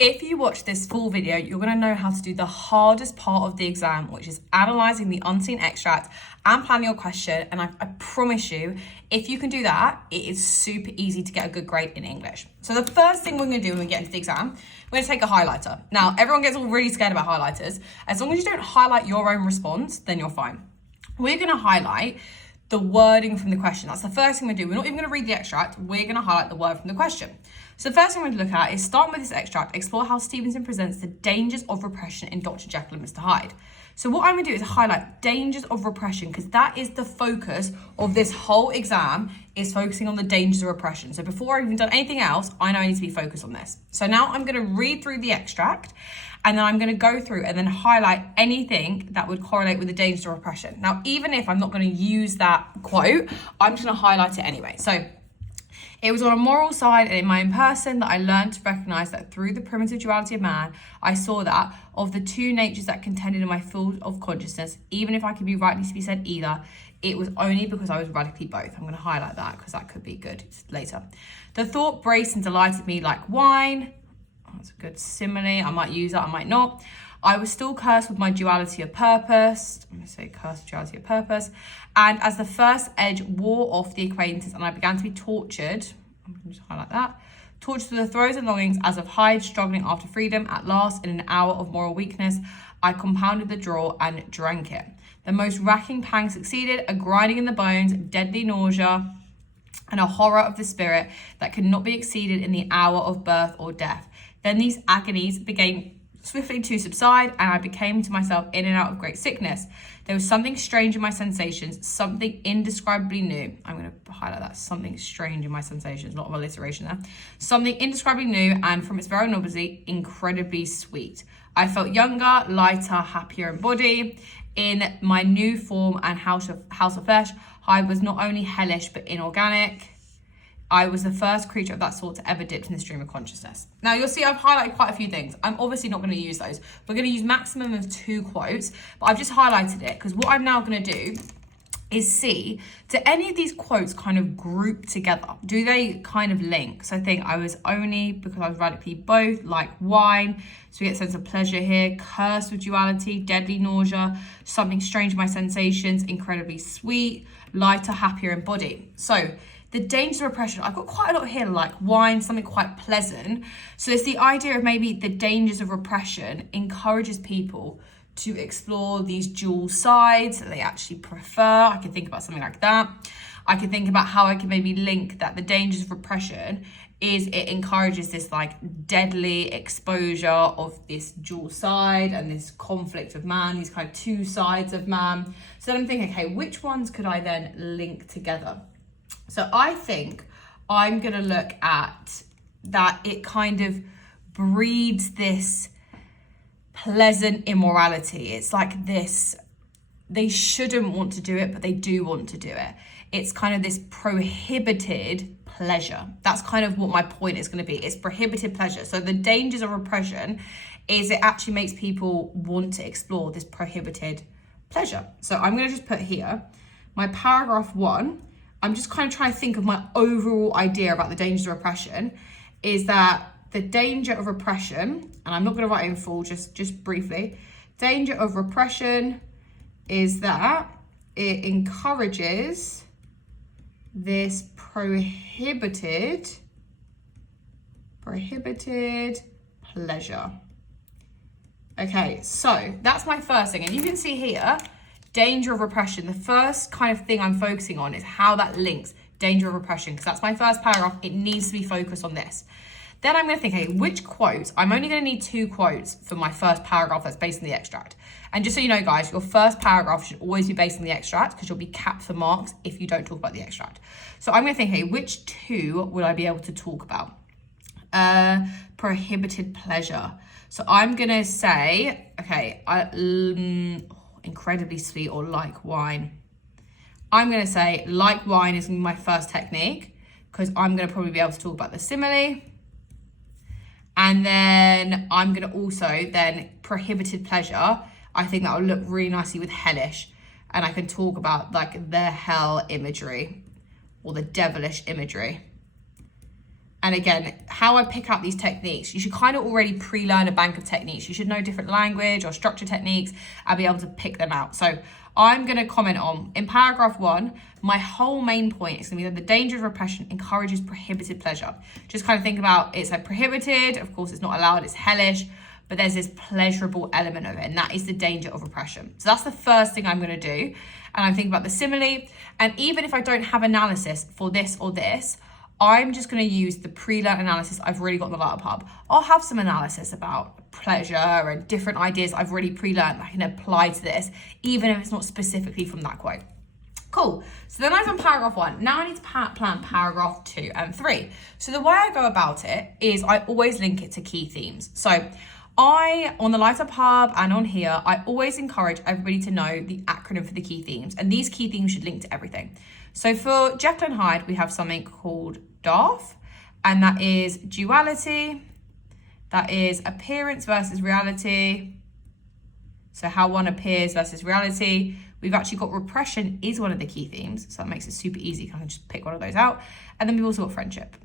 If you watch this full video, you're going to know how to do the hardest part of the exam, which is analysing the unseen extract and planning your question. And I promise you, if you can do that, it is super easy to get a good grade in English. So the first thing we're going to do when we get into the exam, we're going to take a highlighter. Now, everyone gets all really scared about highlighters. As long as you don't highlight your own response, then you're fine. We're going to highlight the wording from the question. That's the first thing we do. We're not even going to read the extract. We're going to highlight the word from the question. So the first thing we're going to look at is, starting with this extract, explore how Stevenson presents the dangers of repression in Dr. Jekyll and Mr. Hyde. So what I'm going to do is highlight dangers of repression, because that is the focus of this whole exam, is focusing on the dangers of repression. So before I've even done anything else, I know I need to be focused on this. So now I'm going to read through the extract, and then I'm going to go through and then highlight anything that would correlate with the dangers of repression. Now, even if I'm not going to use that quote, I'm just going to highlight it anyway. So, it was on a moral side and in my own person that I learned to recognise that through the primitive duality of man, I saw that of the two natures that contended in my field of consciousness, even if I could be rightly to be said either, it was only because I was radically both. I'm going to highlight that because that could be good later. The thought braced and delighted me like wine. Oh, that's a good simile. I might use that, I might not. I was still cursed with my duality of purpose. I'm going to say cursed duality of purpose. And as the first edge wore off the acquaintance and I began to be tortured, I'm going to just highlight that, tortured with the throes and longings as of Hyde struggling after freedom, at last in an hour of moral weakness, I compounded the draw and drank it. The most racking pang succeeded, a grinding in the bones, deadly nausea, and a horror of the spirit that could not be exceeded in the hour of birth or death. Then these agonies began swiftly to subside, and I became to myself in and out of great sickness. There was something strange in my sensations, something indescribably new. I'm going to highlight that, something strange in my sensations, a lot of alliteration there. Something indescribably new, and from its very novelty, incredibly sweet. I felt younger, lighter, happier in body. In my new form and house of flesh, I was not only hellish, but inorganic. I was the first creature of that sort to ever dip in the stream of consciousness. Now, you'll see I've highlighted quite a few things. I'm obviously not going to use those. We're going to use maximum of 2 quotes, but I've just highlighted it because what I'm now going to do is see, do any of these quotes kind of group together? Do they kind of link? So I think I was only because I was radically both, like wine. So we get a sense of pleasure here, cursed with duality, deadly nausea, something strange in my sensations, incredibly sweet, lighter, happier in body. So the dangers of repression, I've got quite a lot here, like wine, something quite pleasant. So it's the idea of maybe the dangers of repression encourages people to explore these dual sides that they actually prefer. I can think about something like that. I can think about how I can maybe link that the dangers of repression is it encourages this like deadly exposure of this dual side and this conflict of man, these kind of two sides of man. So then I'm thinking, okay, which ones could I then link together? So I think I'm going to look at that it kind of breeds this pleasant immorality. It's like this, they shouldn't want to do it, but they do want to do it. It's kind of this prohibited pleasure. That's kind of what my point is going to be. It's prohibited pleasure. So the dangers of repression is it actually makes people want to explore this prohibited pleasure. So I'm going to just put here, my paragraph 1, I'm just kind of trying to think of my overall idea about the dangers of repression, is that the danger of repression, and I'm not going to write it in full, just briefly, danger of repression is that it encourages this prohibited pleasure. Okay, so that's my first thing. And you can see here, danger of repression. The first kind of thing I'm focusing on is how that links danger of repression, because that's my first paragraph. It needs to be focused on this. Then I'm going to think, hey, which quotes? I'm only going to need 2 quotes for my first paragraph that's based on the extract. And just so you know, guys, your first paragraph should always be based on the extract because you'll be capped for marks if you don't talk about the extract. So I'm going to think, hey, which 2 would I be able to talk about? Prohibited pleasure. So I'm going to say, okay, incredibly sweet or like wine. I'm going to say like wine is my first technique because I'm going to probably be able to talk about the simile. And then I'm going to also then prohibited pleasure. I think that will look really nicely with hellish. And I can talk about like the hell imagery or the devilish imagery. And again, how I pick out these techniques, you should kind of already pre-learn a bank of techniques. You should know different language or structure techniques and be able to pick them out. So I'm going to comment on, in paragraph 1, my whole main point is going to be that the danger of repression encourages prohibited pleasure. Just kind of think about, it's like prohibited, of course it's not allowed, it's hellish, but there's this pleasurable element of it, and that is the danger of repression. So that's the first thing I'm going to do. And I'm thinking about the simile, and even if I don't have analysis for this or this, I'm just going to use the pre-learned analysis I've already got in the Light Up Hub. I'll have some analysis about pleasure and different ideas I've already pre-learned that I can apply to this, even if it's not specifically from that quote. Cool. So then I've done paragraph 1. Now I need to plan paragraph 2 and 3. So the way I go about it is I always link it to key themes. So on the Light Up Hub and on here, I always encourage everybody to know the acronym for the key themes. And these key themes should link to everything. So for Jekyll and Hyde, we have something called DARF, and that is duality, that is appearance versus reality, so how one appears versus reality. We've actually got repression is one of the key themes, so that makes it super easy. I can just pick one of those out. And then we've also got friendship.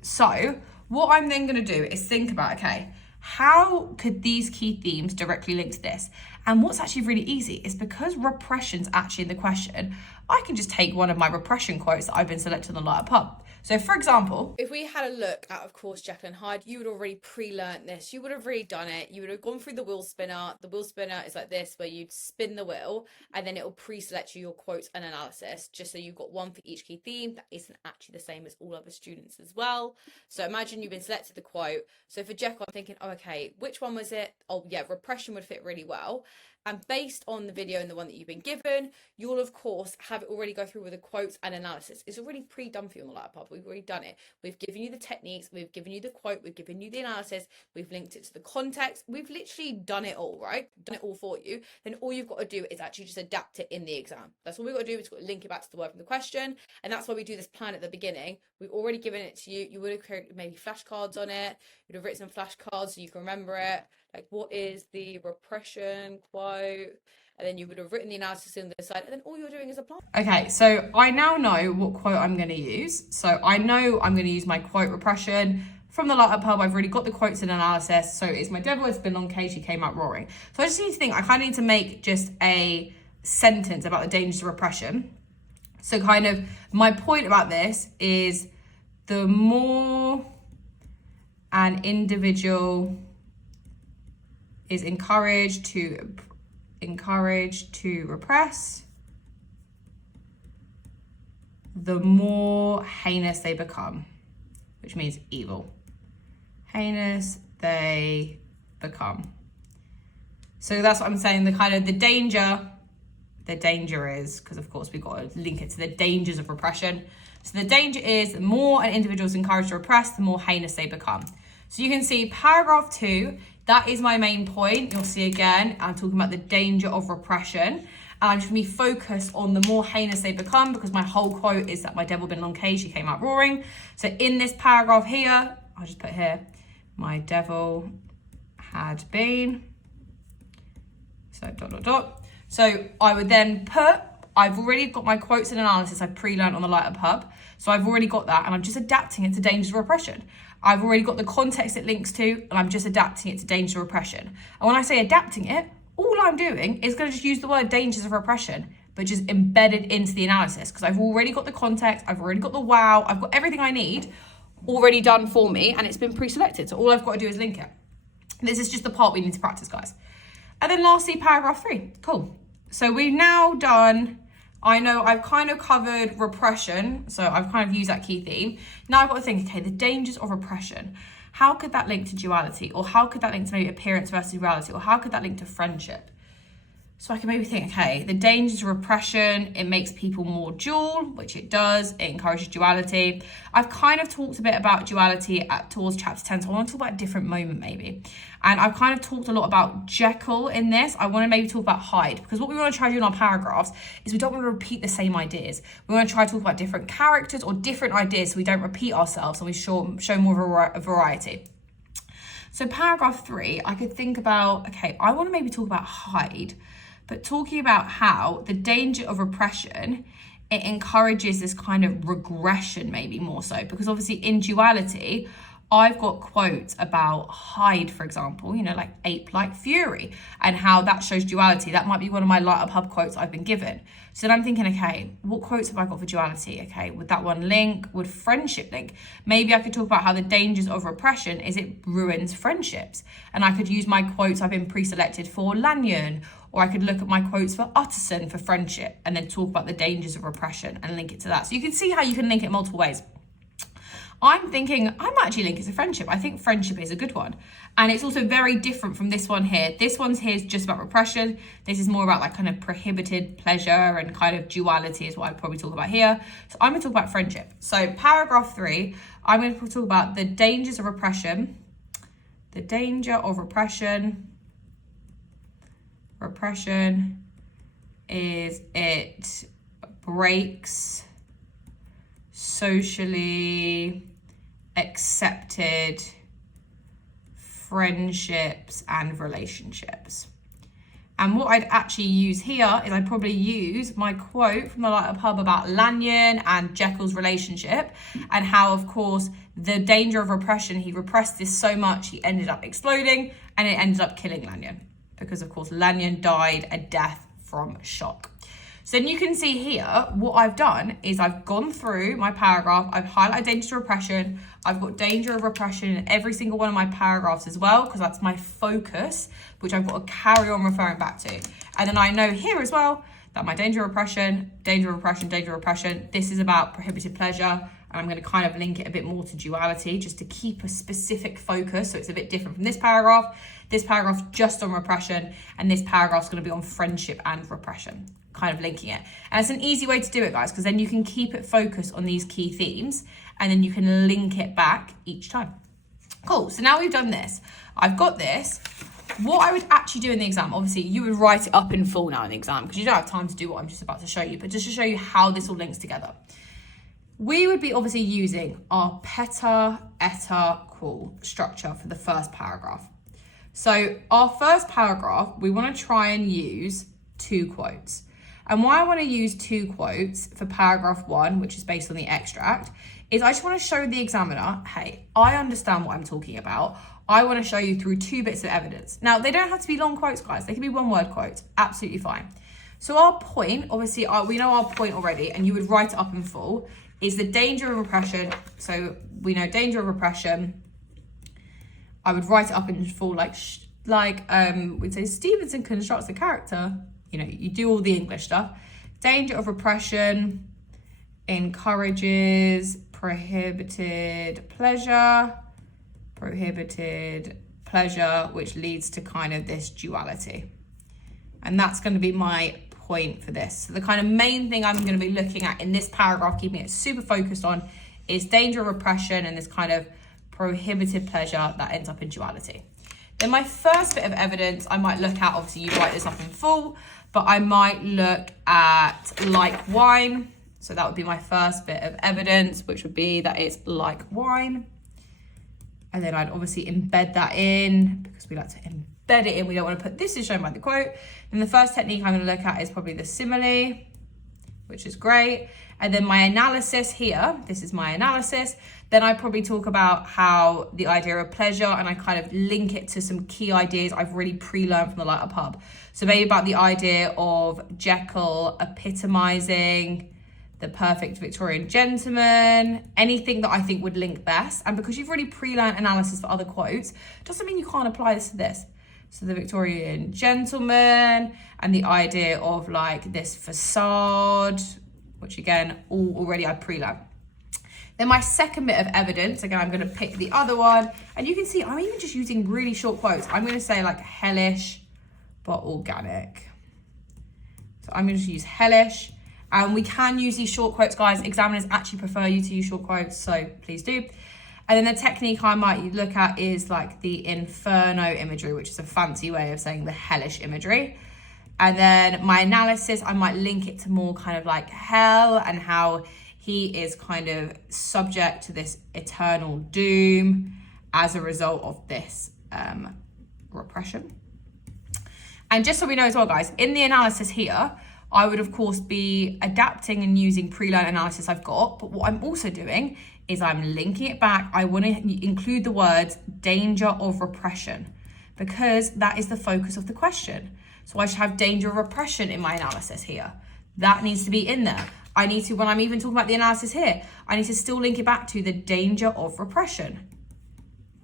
So what I'm then going to do is think about, okay, how could these key themes directly link to this? And what's actually really easy is because repression's actually in the question, I can just take one of my repression quotes that I've been selected on the Light Up Hub. So for example, if we had a look at, of course, Jekyll and Hyde, you would already pre-learnt this. You would have already done it. You would have gone through the wheel spinner. The wheel spinner is like this, where you'd spin the wheel and then it will pre-select you your quotes and analysis, just so you've got one for each key theme. That isn't actually the same as all other students as well. So imagine you've been selected the quote. So for Jekyll, I'm thinking, oh, okay, which one was it? Oh yeah, repression would fit really well. And based on the video and the one that you've been given, you'll of course have it already go through with the quotes and analysis. It's already pre-done for you on the Light Up Hub. We've already done it. We've given you the techniques, we've given you the quote, we've given you the analysis, we've linked it to the context. We've literally done it all, right? Done it all for you. Then all you've got to do is actually just adapt it in the exam. That's all we've got to do. Is got to link it back to the word from the question. And that's why we do this plan at the beginning. We've already given it to you. You would have created maybe flashcards on it. You'd have written some flashcards so you can remember it. Like, what is the repression quote? And then you would have written the analysis on the side, and then all you're doing is apply. Okay, so I now know what quote I'm going to use. So I know I'm going to use my quote repression from the Light Up Hub. I've already got the quotes and analysis. So it's my devil has been on cage, he came out roaring. So I just need to think, I kind of need to make just a sentence about the dangers of repression. So kind of my point about this is the more an individual is encouraged to repress, the more heinous they become, which means evil. Heinous they become. So that's what I'm saying, the kind of the danger is, because of course we've got to link it to the dangers of repression. So the danger is the more an individual is encouraged to repress, the more heinous they become. So you can see paragraph 2, that is my main point. You'll see again, I'm talking about the danger of repression. And I'm just going to be focused on the more heinous they become, because my whole quote is that my devil been long cage, he came out roaring. So in this paragraph here, I'll just put here, my devil had been, so ... So I would then put, I've already got my quotes and analysis I've pre-learned on the Light Up Hub. So I've already got that, and I'm just adapting it to dangers of repression. I've already got the context it links to, and I'm just adapting it to dangers of repression. And when I say adapting it, all I'm doing is going to just use the word dangers of repression, but just embedded into the analysis, because I've already got the context, I've already got the wow, I've got everything I need already done for me, and it's been pre-selected. So all I've got to do is link it. This is just the part we need to practice, guys. And then lastly, paragraph 3. Cool. So we've now done, I know I've kind of covered repression, so I've kind of used that key theme. Now I've got to think, okay, the dangers of repression. How could that link to duality? Or how could that link to maybe appearance versus reality? Or how could that link to friendship? So I can maybe think, okay, the dangers of repression, it makes people more dual, which it does. It encourages duality. I've kind of talked a bit about duality towards chapter 10, so I want to talk about a different moment maybe. And I've kind of talked a lot about Jekyll in this. I want to maybe talk about Hyde, because what we want to try to do in our paragraphs is we don't want to repeat the same ideas. We want to try to talk about different characters or different ideas so we don't repeat ourselves and we show more of a variety. So paragraph 3, I could think about, okay, I want to maybe talk about Hyde, but talking about how the danger of repression it encourages this kind of regression, maybe more so, because obviously in duality, I've got quotes about Hyde, for example, you know, like ape like fury, and how that shows duality. That might be one of my light up hub quotes I've been given. So then I'm thinking, okay, what quotes have I got for duality? Okay, would that one link? Would friendship link? Maybe I could talk about how the dangers of repression is it ruins friendships. And I could use my quotes I've been pre-selected for Lanyon, or I could look at my quotes for Utterson for friendship and then talk about the dangers of repression and link it to that. So you can see how you can link it multiple ways. I'm thinking I might actually link it to friendship. I think friendship is a good one. And it's also very different from this one here. This one's here is just about repression. This is more about like kind of prohibited pleasure and kind of duality is what I'd probably talk about here. So I'm gonna talk about friendship. So paragraph 3, I'm gonna talk about the dangers of repression. The danger of repression. Repression is it breaks socially accepted friendships and relationships. And what I'd actually use here is I'd probably use my quote from the Light Up Hub about Lanyon and Jekyll's relationship, and how, of course, the danger of repression, he repressed this so much, he ended up exploding and it ended up killing Lanyon. Because, of course, Lanyon died a death from shock. So then you can see here, what I've done is I've gone through my paragraph, I've highlighted danger of repression, I've got danger of repression in every single one of my paragraphs as well, because that's my focus, which I've got to carry on referring back to. And then I know here as well that my danger of repression, danger of repression, danger of repression, this is about prohibited pleasure, and I'm going to kind of link it a bit more to duality just to keep a specific focus. So it's a bit different from this paragraph just on repression, and this paragraph's going to be on friendship and repression, kind of linking it. And it's an easy way to do it, guys, because then you can keep it focused on these key themes and then you can link it back each time. Cool, so now we've done this. I've got this. What I would actually do in the exam, obviously you would write it up in full now in the exam because you don't have time to do what I'm just about to show you, but just to show you how this all links together. We would be obviously using our peta, eta, qual structure for the first paragraph. So our first paragraph, we want to try and use 2 quotes. And why I want to use 2 quotes for paragraph 1, which is based on the extract, is I just want to show the examiner, hey, I understand what I'm talking about. I want to show you through 2 bits of evidence. Now, they don't have to be long quotes, guys. They can be 1-word quotes, absolutely fine. So our point, obviously, we know our point already, and you would write it up in full, is the danger of repression. So we know danger of repression. I would write it up in full, we'd say Stevenson constructs a character. You know, you do all the English stuff. Danger of repression encourages prohibited pleasure, which leads to kind of this duality. And that's going to be my point for this. So the kind of main thing I'm going to be looking at in this paragraph, keeping it super focused on, is danger of repression and this kind of prohibited pleasure that ends up in duality. Then my first bit of evidence I might look at, obviously you write this up in full, but I might look at like wine. So that would be my first bit of evidence, which would be that it's like wine. And then I'd obviously embed that in because we like to embed it in. We don't want to put this is shown by the quote. And the first technique I'm going to look at is probably the simile, which is great. And then my analysis here, this is my analysis. Then I probably talk about how the idea of pleasure, and I kind of link it to some key ideas I've really pre-learned from the Light Up Hub. So maybe about the idea of Jekyll epitomizing the perfect Victorian gentleman, anything that I think would link best. And because you've already pre-learned analysis for other quotes, doesn't mean you can't apply this to this. So the Victorian gentleman and the idea of like this facade, which again, all already I pre-learned. Then my second bit of evidence, again, I'm going to pick the other one. And you can see I'm even just using really short quotes. I'm going to say like hellish, but organic. So I'm going to use hellish. And we can use these short quotes, guys. Examiners actually prefer you to use short quotes, so please do. And then the technique I might look at is like the inferno imagery, which is a fancy way of saying the hellish imagery. And then my analysis, I might link it to more kind of like hell and how he is kind of subject to this eternal doom as a result of this repression. And just so we know as well, guys, in the analysis here, I would of course be adapting and using pre-learned analysis I've got, but what I'm also doing is I'm linking it back. I want to include the words danger of repression because that is the focus of the question. So I should have danger of repression in my analysis here. That needs to be in there. I need to, when I'm even talking about the analysis here, I need to still link it back to the danger of repression.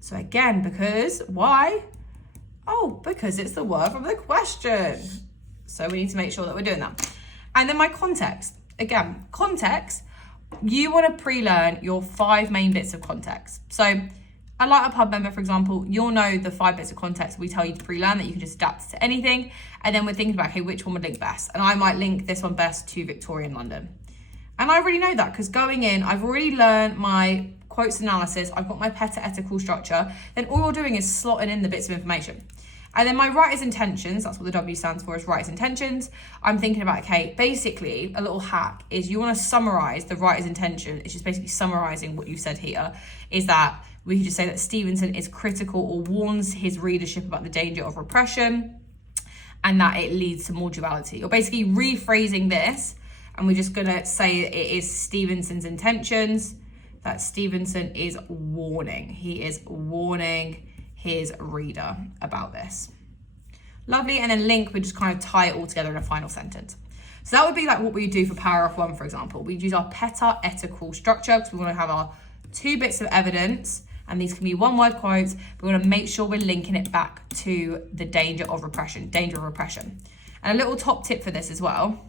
So again, because, why? Oh, because it's the word from the question. So we need to make sure that we're doing that. And then my context. Again, context, you want to pre-learn your 5 main bits of context. So a Light Up Hub member, for example, you'll know the 5 bits of context we tell you to pre-learn that you can just adapt to anything. And then we're thinking about, okay, which one would link best? And I might link this one best to Victorian London. And I already know that because going in, I've already learned my quotes analysis. I've got my peta-etical structure. Then all you're doing is slotting in the bits of information. And then my writer's intentions, that's what the W stands for, is writer's intentions. I'm thinking about, okay, basically a little hack is you want to summarize the writer's intention. It's just basically summarizing what you said here, is that we could just say that Stevenson is critical or warns his readership about the danger of repression and that it leads to more duality. You're basically rephrasing this, and we're just going to say it is Stevenson's intentions, that Stevenson is warning. He is warning his reader about this. Lovely. And then link, we just kind of tie it all together in a final sentence. So that would be like what we do for paragraph 1, for example. We'd use our peta-etical structure because we want to have our 2 bits of evidence, and these can be 1-word quotes. We want to make sure we're linking it back to the danger of repression. And a little top tip for this as well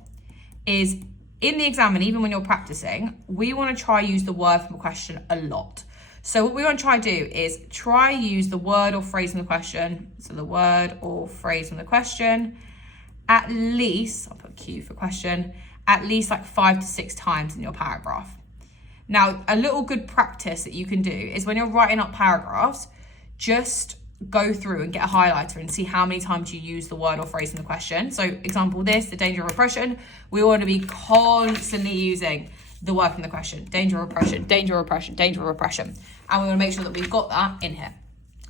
is in the exam, and even when you're practicing, we want to try use the word from a question a lot. So what we want to try to do is try use the word or phrase in the question. So the word or phrase in the question, at least, I'll put Q for question, at least like 5 to 6 times in your paragraph. Now, a little good practice that you can do is when you're writing up paragraphs, just go through and get a highlighter and see how many times you use the word or phrase in the question. So example this, the danger of repression, we want to be constantly using the word from the question, danger of repression, danger of repression, danger of repression. And we want to make sure that we've got that in here.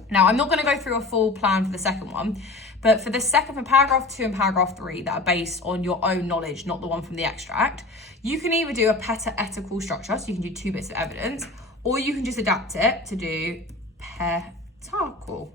Now, I'm not going to go through a full plan for the second one, but for the second, for paragraph 2 and paragraph 3 that are based on your own knowledge, not the one from the extract, you can either do a peta-etical structure, so you can do 2 bits of evidence, or you can just adapt it to do petacal.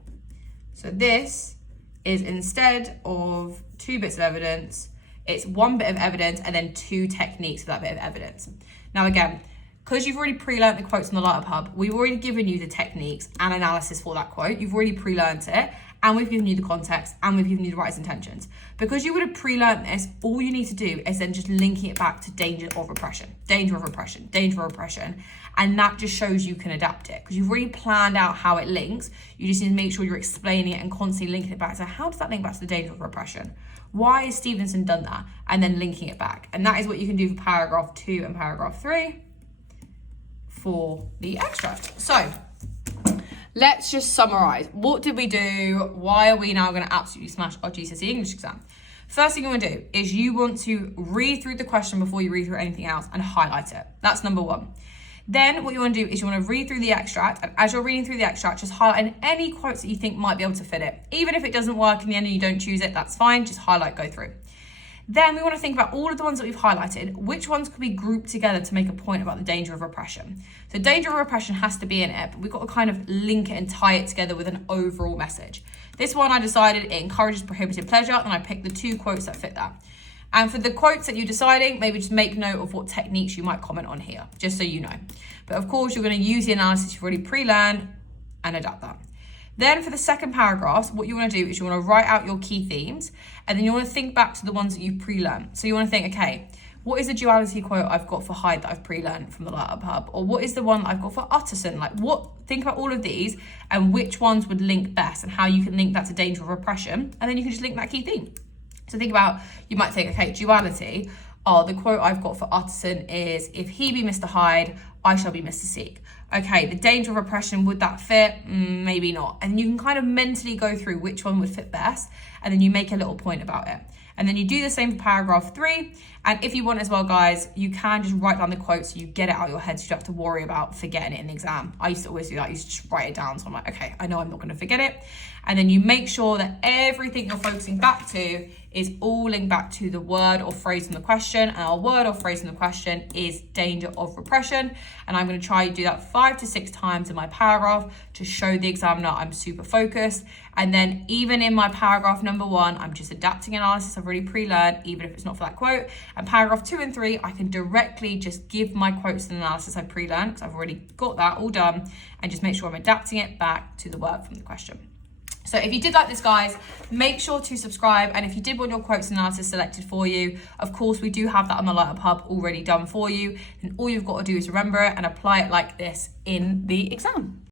So this is instead of 2 bits of evidence, it's 1 bit of evidence and then 2 techniques for that bit of evidence. Now again, because you've already pre-learned the quotes on the Light Up Hub, we've already given you the techniques and analysis for that quote. You've already pre-learned it, and we've given you the context, and we've given you the writer's intentions. Because you would have pre-learned this, all you need to do is then just linking it back to danger of repression, danger of repression, danger of repression. And that just shows you can adapt it because you've already planned out how it links. You just need to make sure you're explaining it and constantly linking it back. So how does that link back to the danger of repression? Why has Stevenson done that? And then linking it back. And that is what you can do for paragraph 2 and paragraph 3 for the extract. So let's just summarize. What did we do? Why are we now going to absolutely smash our GCSE English exam? First thing you want to do is you want to read through the question before you read through anything else and highlight it. That's number 1. Then what you want to do is you want to read through the extract, and as you're reading through the extract, just highlight any quotes that you think might be able to fit it. Even if it doesn't work in the end and you don't choose it, that's fine. Just highlight, go through. Then we want to think about all of the ones that we've highlighted, which ones could be grouped together to make a point about the danger of repression. So danger of repression has to be in it, but we've got to kind of link it and tie it together with an overall message. This one I decided it encourages prohibited pleasure, and I picked the 2 quotes that fit that. And for the quotes that you're deciding, maybe just make note of what techniques you might comment on here, just so you know. But of course, you're going to use the analysis you've already pre-learned and adapt that. Then for the second paragraphs, what you want to do is you want to write out your key themes, and then you want to think back to the ones that you've pre-learned. So you want to think, okay, what is the duality quote I've got for Hyde that I've pre-learned from the Light Up Hub? Or what is the one that I've got for Utterson? Think about all of these and which ones would link best and how you can link that to danger of repression. And then you can just link that key theme. So think about, you might think, okay, duality. Oh, the quote I've got for Utterson is, if he be Mr. Hyde, I shall be Mr. Seek. Okay, the danger of repression, would that fit? Maybe not. And you can kind of mentally go through which one would fit best, and then you make a little point about it. And then you do the same for paragraph 3. And if you want as well, guys, you can just write down the quote so you get it out of your head so you don't have to worry about forgetting it in the exam. I used to always do that. I used to just write it down. So I'm like, okay, I know I'm not going to forget it. And then you make sure that everything you're focusing back to is all linked back to the word or phrase in the question, and our word or phrase in the question is danger of repression. And I'm going to try to do that 5 to 6 times in my paragraph to show the examiner I'm super focused. And then even in my paragraph number 1, I'm just adapting analysis I've already pre-learned, even if it's not for that quote. And paragraph 2 and 3, I can directly just give my quotes and analysis I pre-learned, because I've already got that all done, and just make sure I'm adapting it back to the word from the question. So if you did like this, guys, make sure to subscribe. And if you did want your quotes and analysis selected for you, of course, we do have that on the Light Up Hub already done for you. And all you've got to do is remember it and apply it like this in the exam.